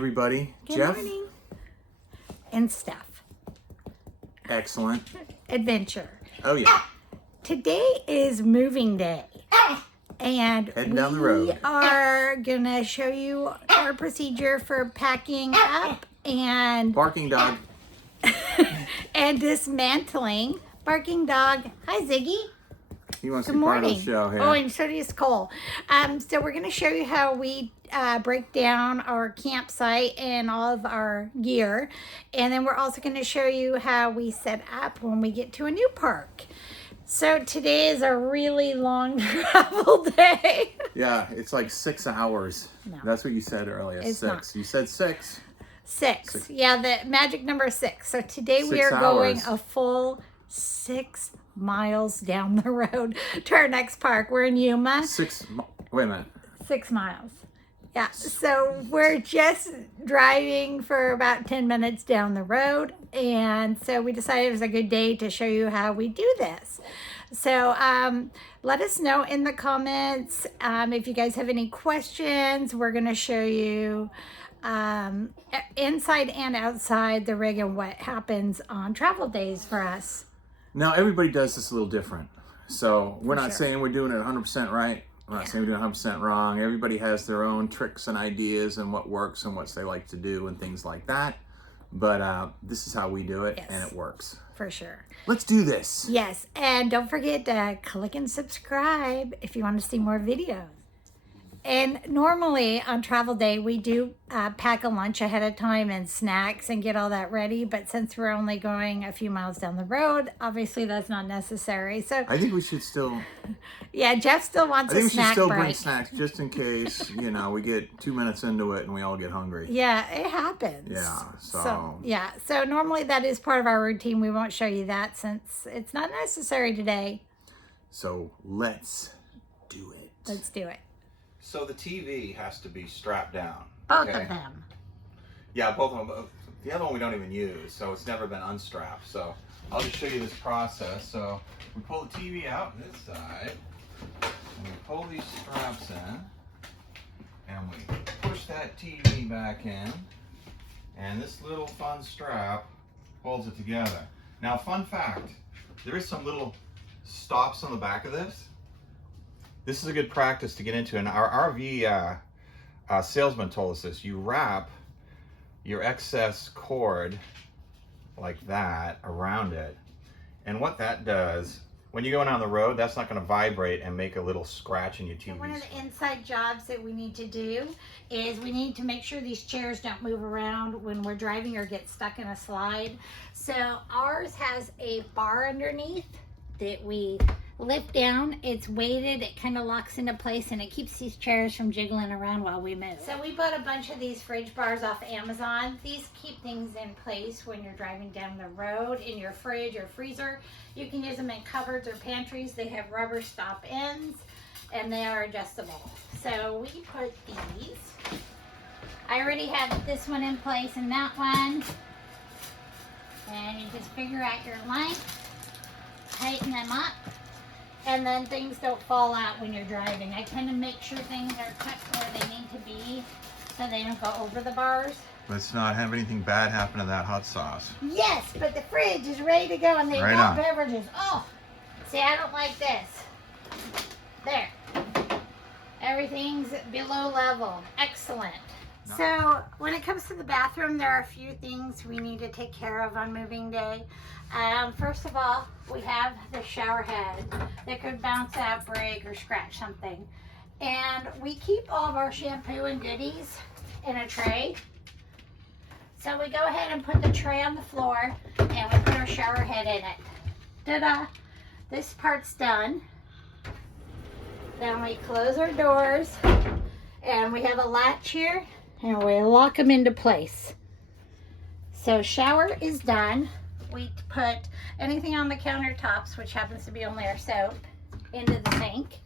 everybody. Good Jeff? morning. And Steph. Excellent. Adventure. Oh, yeah. Today is moving day. And Heading down the road. we are going to show you our procedure for packing up and Barking dog. and dismantling. Barking dog. Hi, Ziggy. He wants Good to be part of morning. the show here. Oh, and so does Cole. So we're going to show you how we break down our campsite and all of our gear. And then we're also going to show you how we set up when we get to a new park. So today is a really long travel day. Yeah, it's like 6 hours. No. That's what you said earlier. It's 6. not. You said 6. Six. Yeah, the magic number 6. So today we 6 are going hours. a full 6 miles down the road to our next park. We're in Yuma. Wait a minute. 6 miles. Yeah, so we're just driving for about 10 minutes down the road. And so we decided it was a good day to show you how we do this. So let us know in the comments if you guys have any questions. We're going to show you inside and outside the rig and what happens on travel days for us. Now, everybody does this a little different. So we're not sure. saying we're doing it 100% right. We're not saying we're doing it 100% wrong. Everybody has their own tricks and ideas and what works and what they like to do and things like that. But this is how we do it, Yes. and it works. For sure. Let's do this. Yes, and don't forget to click and subscribe if you want to see more videos. And normally on travel day, we do pack a lunch ahead of time and snacks and get all that ready. But since we're only going a few miles down the road, obviously that's not necessary. So I think we should still... yeah, Jeff still wants I think a we should snack still break. bring snacks just in case, we get 2 minutes into it and we all get hungry. Yeah, it happens. Yeah, so... yeah, so normally that is part of our routine. We won't show you that since it's not necessary today. So let's do it. Let's do it. So the TV has to be strapped down. Both okay? of them. Yeah, both of them. The other one we don't even use, so it's never been unstrapped. So I'll just show you this process. So we pull the TV out this side, and we pull these straps in, and we push that TV back in, and this little fun strap holds it together. Now, fun fact, there is some little stops on the back of this. This is a good practice to get into, and our RV salesman told us this. You wrap your excess cord like that around it, and what that does, when you're going on the road, that's not going to vibrate and make a little scratch in your TV. One of the inside jobs that we need to do is we need to make sure these chairs don't move around when we're driving or get stuck in a slide. So ours has a bar underneath that we lift down. It's weighted, it kind of locks into place, and it keeps these chairs from jiggling around while we move. So we bought a bunch of these fridge bars off Amazon. These keep things in place when you're driving down the road in your fridge or freezer. You can use them in cupboards or pantries. They have rubber stop ends and they are adjustable. So we put these. I already have this one in place and that one. And you just figure out your length, tighten them up, and then things don't fall out when you're driving. I kind of make sure things are cut where they need to be so they don't go over the bars. Let's not have anything bad happen to that hot sauce. Yes, but the fridge is ready to go and they've Right got on. beverages. Oh, see, I don't like this. There. Everything's below level. Excellent. Nice. So when it comes to the bathroom, there are a few things we need to take care of on moving day. First of all, we have the shower head that could bounce out, break, or scratch something. And we keep all of our shampoo and goodies in a tray. So we go ahead and put the tray on the floor and we put our shower head in it. Ta-da! This part's done. Then we close our doors and we have a latch here and we lock them into place. So shower is done. We put anything on the countertops, which happens to be only our soap, into the sink.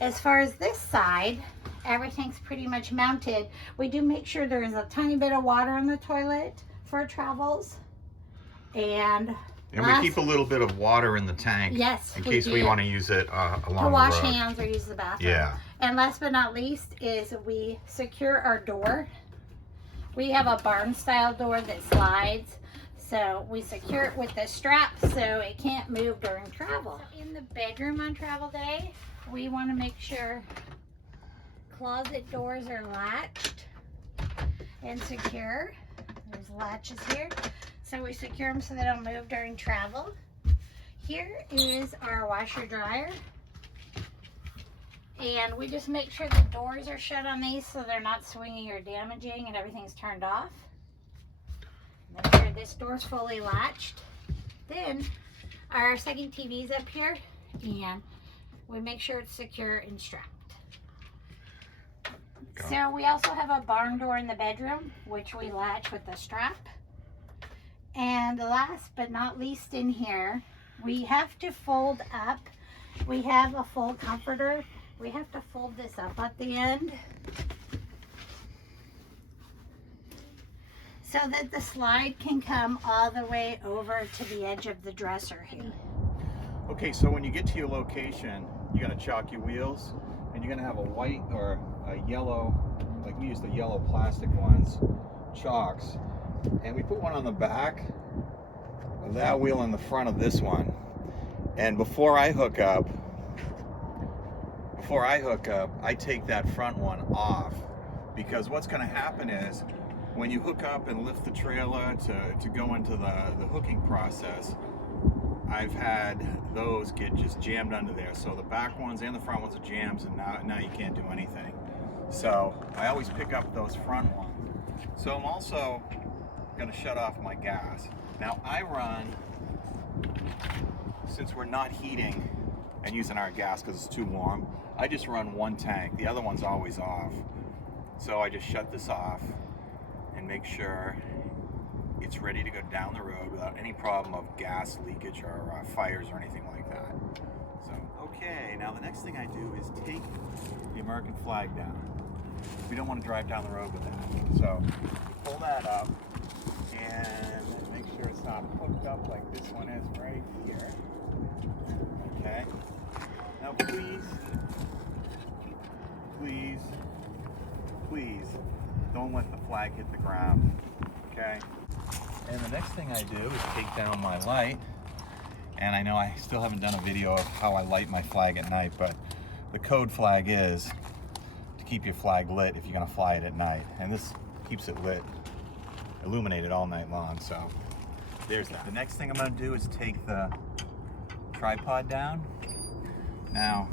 As far as this side, everything's pretty much mounted. We do make sure there is a tiny bit of water in the toilet for our travels. And we keep a little bit of water in the tank. Yes, in we case we do. want to use it along to the wash road. hands or use the bathroom. Yeah. And last but not least is we secure our door We have a barn style door that slides. So we secure it with the strap so it can't move during travel. So in the bedroom on travel day, we want to make sure closet doors are latched and secure. There's latches here. So we secure them so they don't move during travel. Here is our washer dryer. And we just make sure the doors are shut on these so they're not swinging or damaging and everything's turned off. Make sure this door's fully latched. Then our second TV's up here and we make sure it's secure and strapped. So we also have a barn door in the bedroom, which we latch with a strap. And last but not least in here, we have to fold up. We have a full comforter. We have to fold this up at the end so that the slide can come all the way over to the edge of the dresser here. Okay, so when you get to your location, you're gonna chalk your wheels, and you're gonna have a white or a yellow, like we use the yellow plastic ones, chalks, and we put one on the back of that wheel in the front of this one. And before I hook up, I take that front one off, because what's going to happen is when you hook up and lift the trailer to go into the hooking process, I've had those get just jammed under there. So the back ones and the front ones are jams, and now you can't do anything. So I always pick up those front ones. So I'm also going to shut off my gas. Now I run, since we're not heating and using our gas because it's too warm, I just run one tank. The other one's always off. So I just shut this off and make sure it's ready to go down the road without any problem of gas leakage or fires or anything like that. So, okay, now the next thing I do is take the American flag down. We don't want to drive down the road with that. So pull that up and make sure it's not hooked up like this one is right here. Okay. Now please don't let the flag hit the ground. Okay. And the next thing I do is take down my light. And I know I still haven't done a video of how I light my flag at night, but the code flag is to keep your flag lit if you're gonna fly it at night. And this keeps it lit, illuminated all night long. So there's that. The next thing I'm gonna do is take the tripod down. Now,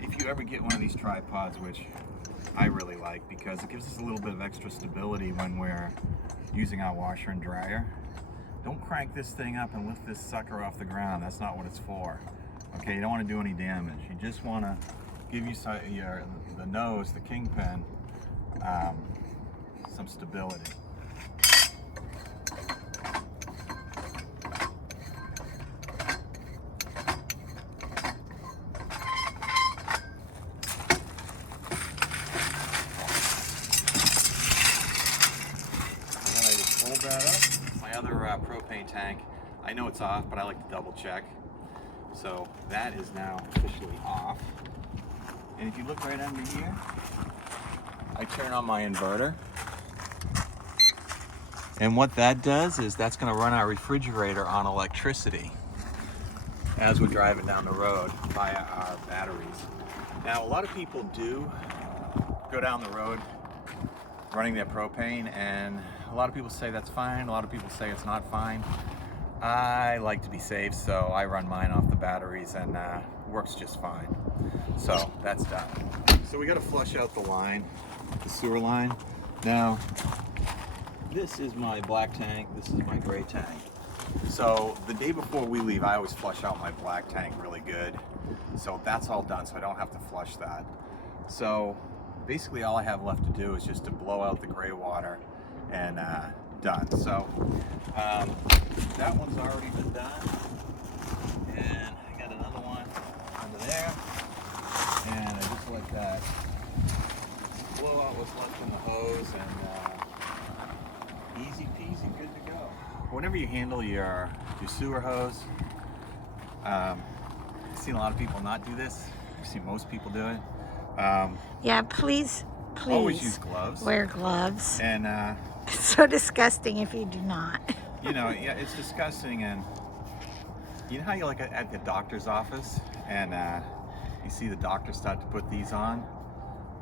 if you ever get one of these tripods, which I really like because it gives us a little bit of extra stability when we're using our washer and dryer, don't crank this thing up and lift this sucker off the ground. That's not what it's for. Okay, you don't want to do any damage. You just want to give the nose, the kingpin, some stability. That up. My other propane tank, I know it's off, but I like to double check. So that is now officially off. And if you look right under here, I turn on my inverter. And what that does is that's going to run our refrigerator on electricity as we're driving down the road via our batteries. Now, a lot of people do go down the road running their propane, and a lot of people say that's fine, a lot of people say it's not fine. I like to be safe, so I run mine off the batteries, and works just fine. So that's done. So we got to flush out the line, the sewer line. Now, this is my black tank, this is my gray tank. So the day before we leave, I always flush out my black tank really good. So that's all done, so I don't have to flush that. So basically all I have left to do is just to blow out the gray water and done. So that one's already been done, and I got another one under there, and I just let that blow out what's left in the hose, and easy peasy, good to go. Whenever you handle your sewer hose, I've seen a lot of people not do this. I've seen most people do it. Yeah, please always Please use gloves. wear gloves. And It's so disgusting if you do not. you know, yeah, it's disgusting. And you know how you like at the doctor's office and you see the doctor start to put these on?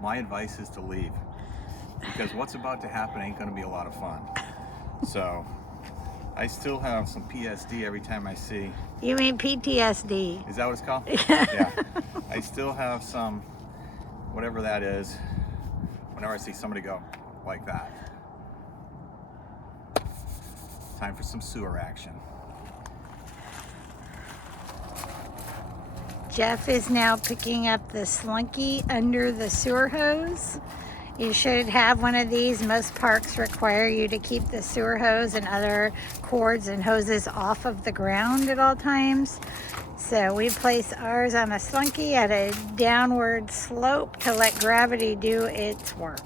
My advice is to leave, because what's about to happen ain't gonna be a lot of fun. So I still have some PSD every time I see. You mean PTSD? Is that what it's called? Yeah. I still have some, whatever that is, whenever I see somebody go like that. Time for some sewer action. Jeff is now picking up the slunky under the sewer hose. You should have one of these. Most parks require you to keep the sewer hose and other cords and hoses off of the ground at all times. So we place ours on a slunky at a downward slope to let gravity do its work.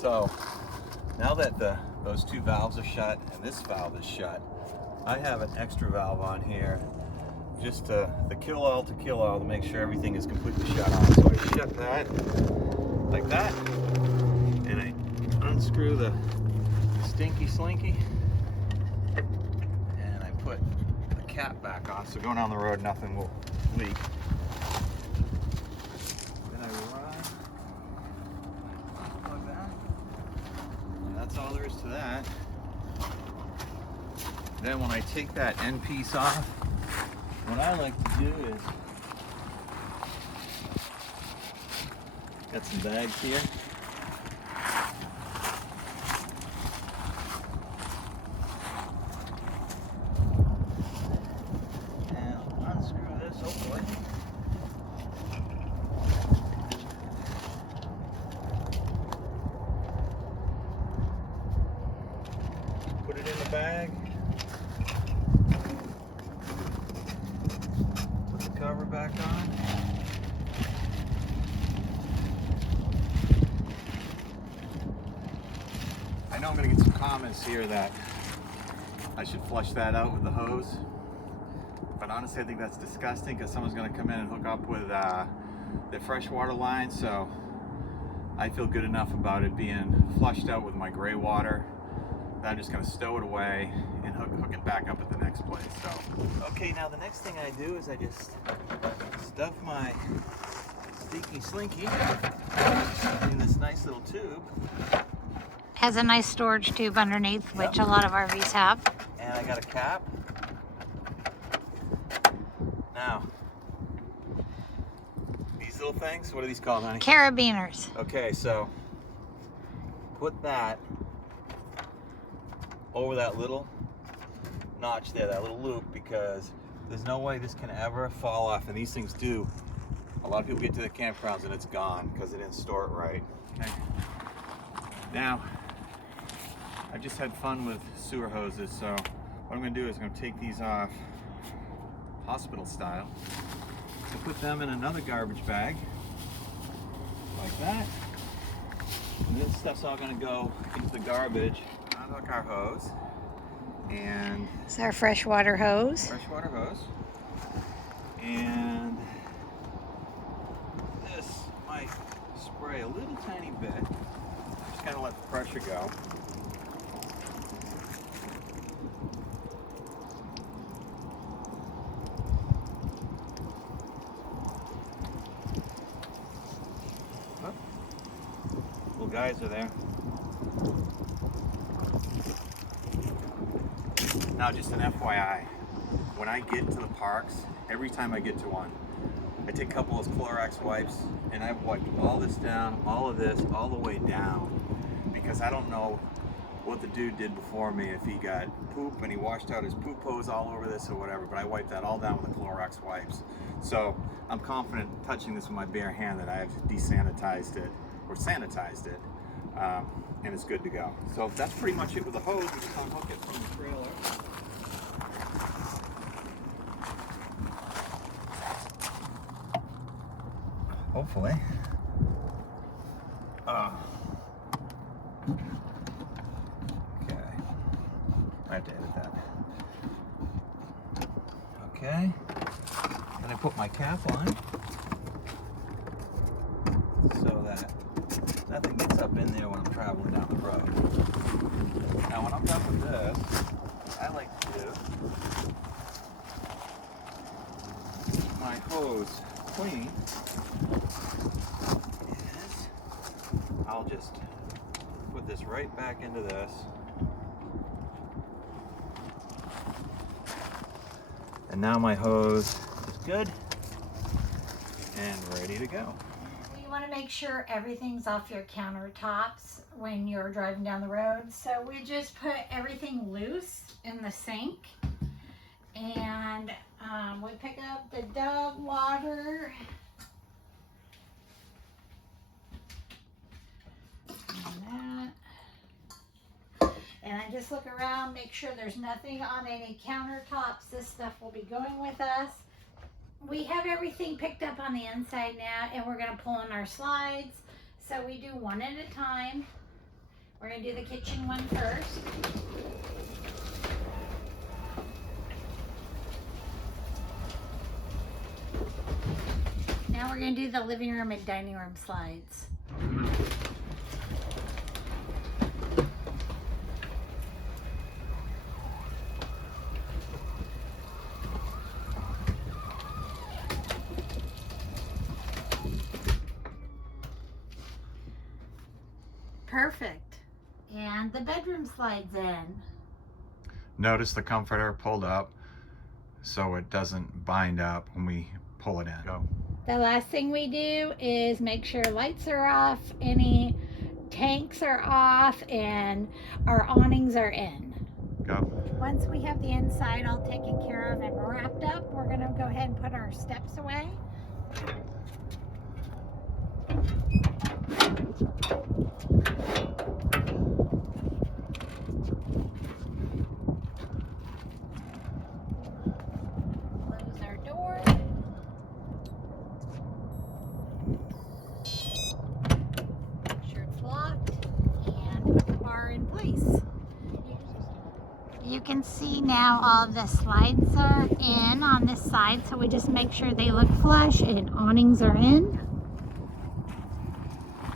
So now that those two valves are shut and this valve is shut, I have an extra valve on here, just the kill all to make sure everything is completely shut off. So I shut that like that, and I unscrew the stinky slinky, and I put the cap back on, so going down the road nothing will leak. Then I run like that, and that's all there is to that. Then when I take that end piece off, what I like to do is, got some bags here. And I'll unscrew this, hopefully. Put it in the bag. Put the cover back on. I know I'm going to get some comments here that I should flush that out with the hose, but honestly I think that's disgusting, because someone's going to come in and hook up with the freshwater line. So I feel good enough about it being flushed out with my gray water that I'm just going to stow it away and hook it back up at the next place. So okay, now the next thing I do is I just stuff my stinky slinky in this nice little tube. Has a nice storage tube underneath, which a lot of RVs have. And I got a cap. Now, these little things, what are these called, honey? Carabiners. Okay, so put that over that little notch there, that little loop, because there's no way this can ever fall off. And these things do. A lot of people get to the campgrounds and it's gone because they didn't store it right. Okay. Now, I just had fun with sewer hoses, so what I'm going to do is I'm going to take these off hospital style and put them in another garbage bag like that, and this stuff's all going to go into the garbage. Unhook our hose, and It's our freshwater hose. freshwater hose, and this might spray a little tiny bit, just kind of let the pressure go. Little guys are there. Now, just an FYI, when I get to the parks, every time I get to one, I take a couple of those Clorox wipes and I've wiped all this down, all of this, all the way down, because I don't know what the dude did before me, if he got poop and he washed out his poop hose all over this or whatever, but I wiped that all down with the Clorox wipes. So I'm confident touching this with my bare hand that I have desanitized it, or sanitized it, and it's good to go. So that's pretty much it with the hose. We just unhook it from the trailer. Hopefully. Okay. I have to edit that. Okay. Then I put my cap on. So up in there when I'm traveling down the road. Now when I'm done with this, I like to do keep my hose clean is I'll just put this right back into this. And now my hose is good and ready to go. You want to make sure everything's off your countertops when you're driving down the road. So we just put everything loose in the sink. And we pick up the dog water. And that. And I just look around, make sure there's nothing on any countertops. This stuff will be going with us. We have everything picked up on the inside now, and we're going to pull in our slides. So we do one at a time. We're going to do the kitchen one first. Now we're going to do the living room and dining room slides. Perfect. And the bedroom slides in. Notice the comforter pulled up so it doesn't bind up when we pull it in. Go. The last thing we do is make sure lights are off, any tanks are off, and our awnings are in. Go. Once we have the inside all taken care of and wrapped up, we're going to go ahead and put our steps away. Close our door. Make sure it's locked and put the bar in place. You can see now all the slides are in on this side, so we just make sure they look flush and awnings are in.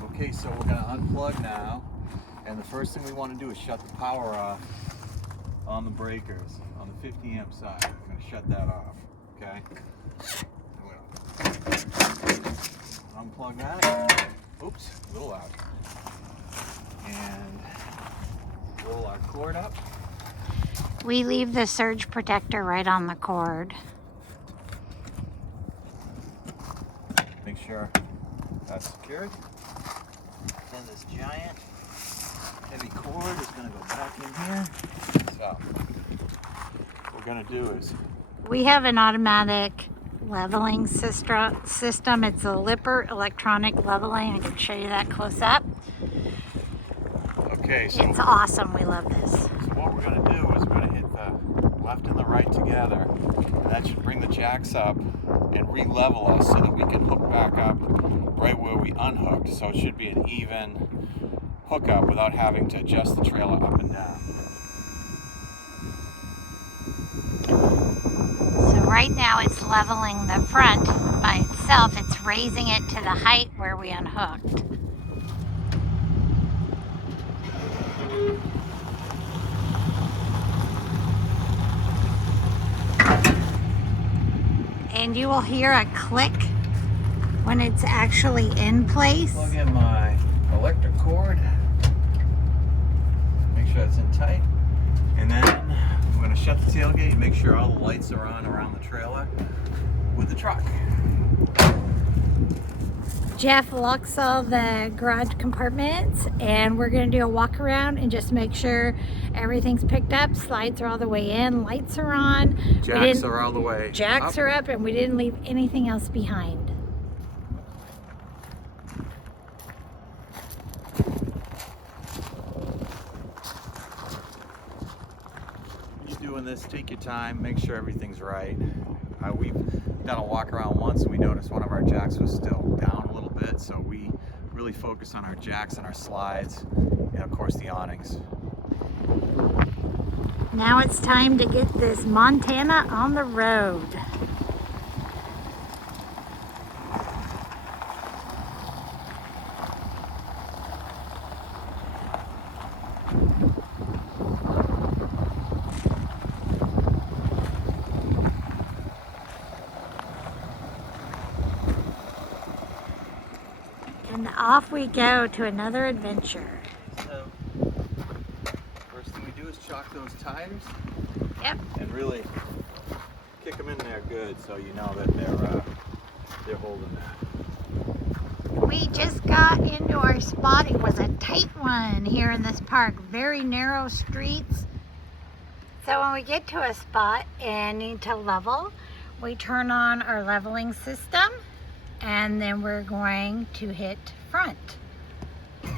Okay, so we're going to unplug now, and the first thing we want to do is shut the power off on the breakers on the 50 amp side. I'm going to shut that off, okay? Unplug that. Oops, a little loud. And roll our cord up. We leave the surge protector right on the cord. Make sure that's secured. Then this giant heavy cord is going to go back in here. So what we're going to do is We have an automatic leveling system. It's a Lipper electronic leveling. I can show you that close up. okay. So It's awesome. We love this. So what we're going to do is we're going to hit the left and the right together, and that should bring the jacks up and re-level us so that we can hook back up right where we unhooked. So it should be an even hookup without having to adjust the trailer up and down. So right now it's leveling the front by itself. It's raising it to the height where we unhooked. And you will hear a click when it's actually in place. Plug in my electric cord. Make sure it's in tight. And then I'm going to shut the tailgate and make sure all the lights are on around the trailer with the truck. Jeff locks all the garage compartments, and we're going to do a walk around and just make sure everything's picked up. Slides are all the way in, lights are on. Jacks are all the way Jacks up. are up, and we didn't leave anything else behind. When you're doing this, take your time, make sure everything's right. We've done a walk around once and we noticed one of our jacks was still down a little bit, so we really focus on our jacks and our slides and of course the awnings. Now it's time to get this Montana on the road. And off we go to another adventure. So, first thing we do is chalk those tires. Yep. And really kick them in there good so you know that they're holding that. We just got into our spot. It was a tight one here in this park. Very narrow streets. So when we get to a spot and need to level, we turn on our leveling system and then we're going to hit front. You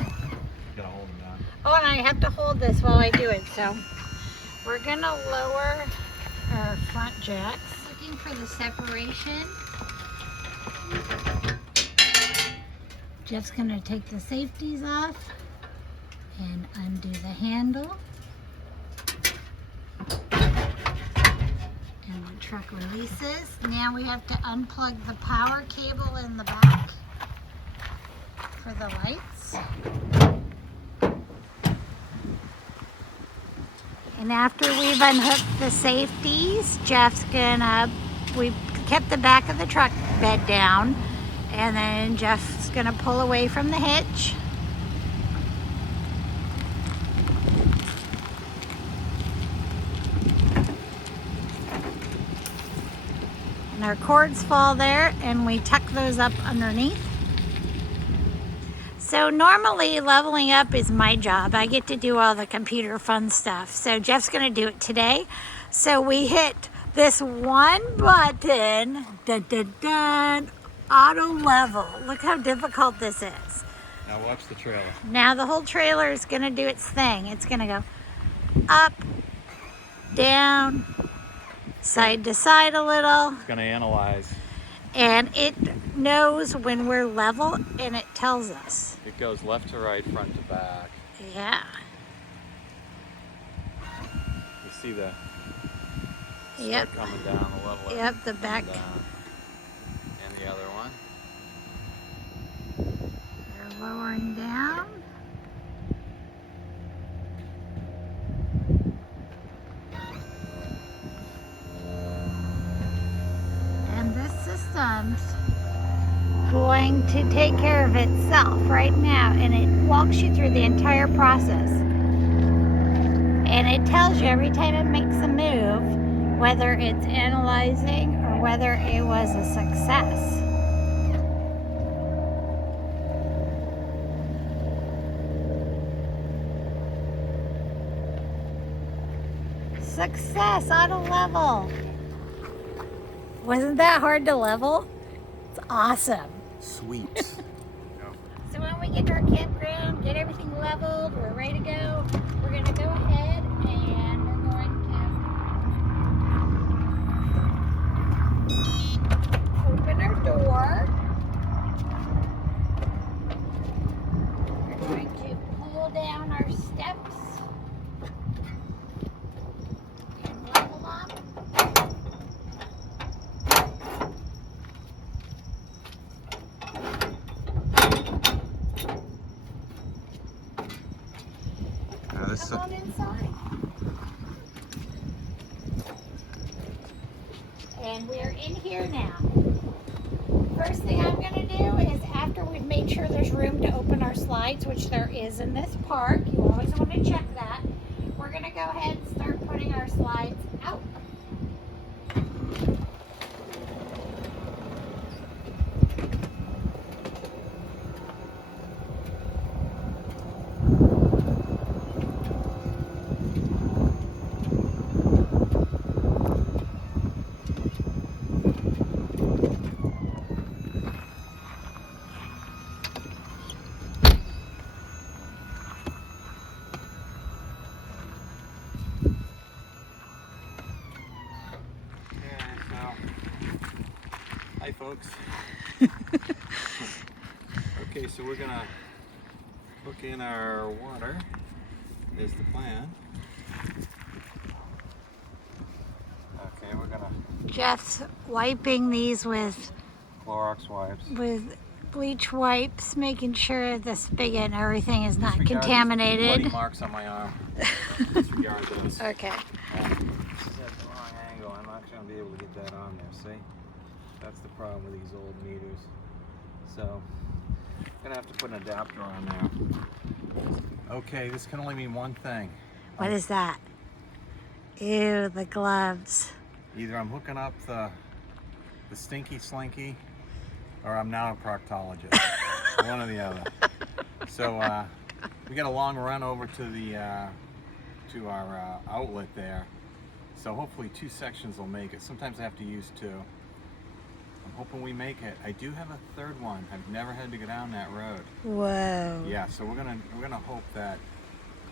gotta hold them down. Oh, and I have to hold this while I do it. So we're gonna lower our front jacks. Looking for the separation. Jeff's gonna take the safeties off and undo the handle. And the truck releases. Now we have to unplug the power cable in the back for the lights. And after we've unhooked the safeties, we kept the back of the truck bed down, and then Jeff's gonna pull away from the hitch. And our cords fall there, and we tuck those up underneath. So normally leveling up is my job. I get to do all the computer fun stuff. So Jeff's gonna do it today. So we hit this one button, dun, dun, dun, auto level. Look how difficult this is. Now watch the trailer. Now the whole trailer is gonna do its thing. It's gonna go up, down, side to side a little. It's gonna analyze. And it knows when we're level, and it tells us. It goes left to right, front to back. Yeah. You see the Yep. coming down the level. Yep, the back. And the other one. They're lowering down. And this system's going to take care of itself right now, and it walks you through the entire process. And it tells you every time it makes a move whether it's analyzing or whether it was a success. Success, auto level. Wasn't that hard to level? It's awesome. Sweet. So when we get to our campground, get everything leveled, we're ready to go, we're going to go ahead and we're going to open our door. We're going to pull down our steps and level them. Come on inside. And we're in here now. First thing I'm going to do is, after we've made sure there's room to open our slides, which there is in this park, you always want to check that, we're going to go ahead and start putting our slides out. Hi folks. Okay, so we're gonna hook in our water is the plan. Okay, we're gonna Jeff's wiping these with Clorox wipes. bleach wipes, making sure the spigot and everything is not Disregard these contaminated. bloody marks on my arm. Disregard those. Okay. This is at the wrong angle. I'm not going to be able to get that on there. See? That's the problem with these old meters. So, I'm going to have to put an adapter on there. Okay, this can only mean one thing. What is that? Ew, the gloves. Either I'm hooking up the stinky slinky, or I'm now a proctologist. One or the other. So we got a long run over to our outlet there. So hopefully 2 sections will make it. Sometimes I have to use 2. I'm hoping we make it. I do have a 3rd one. I've never had to go down that road. Whoa. Yeah, so we're gonna hope that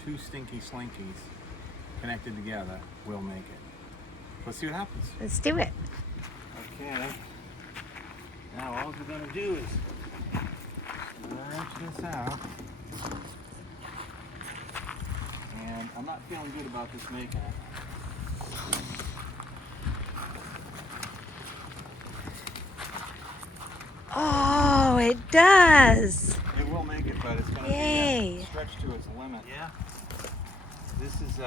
2 stinky slinkies connected together will make it. Let's see what happens. Let's do it. Okay. Now all we're gonna do is wrench this out. And I'm not feeling good about this making it. Oh, it does. It will make it, but it's gonna Yay. be stretched to its limit. Yeah. This is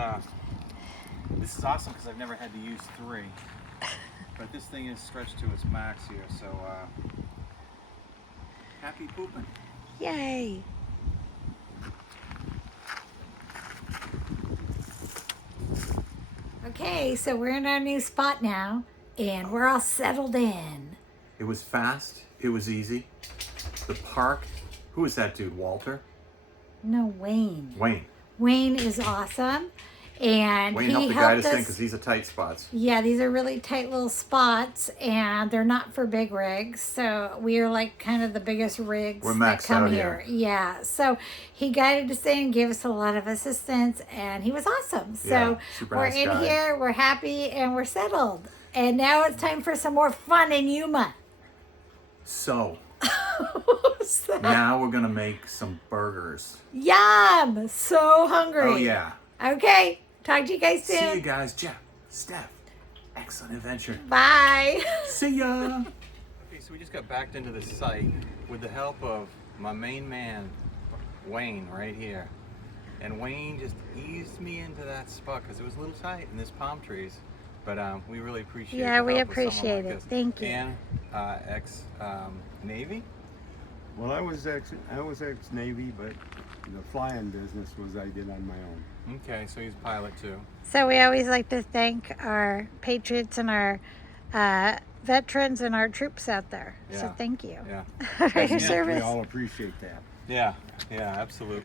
awesome because I've never had to use 3. But this thing is stretched to its max here, so happy pooping. Yay. Okay, so we're in our new spot now, and we're all settled in. It was fast. It was easy. The park. Who is that dude? Walter? No, Wayne. Wayne. Wayne is awesome, and Wayne he helped the guide us in us. because these are tight spots. Yeah, these are really tight little spots, and they're not for big rigs. So we are like kind of the biggest rigs We're that maxed come out here. Yeah, so he guided us in, gave us a lot of assistance, and he was awesome. So Yeah, super we're nice in guy. here, we're happy, and we're settled. And now it's time for some more fun in Yuma. So What's that? now we're gonna make some burgers. Yum! So hungry. Oh yeah. Okay, talk to you guys soon. See you guys, Jeff, Steph. Excellent adventure. Bye. See ya. Okay, so we just got backed into the site with the help of my main man, Wayne, right here. And Wayne just eased me into that spot because it was a little tight in this palm trees. But we really appreciate Yeah, the we help of someone appreciate like it. this. Thank you. And ex-Navy? Well, I was ex-Navy, but the flying business I did on my own. Okay, so he's a pilot too. So we always like to thank our patriots and our veterans and our troops out there. So Yeah. thank you Yeah. for your Yeah, we service. We all appreciate that. Yeah, absolutely.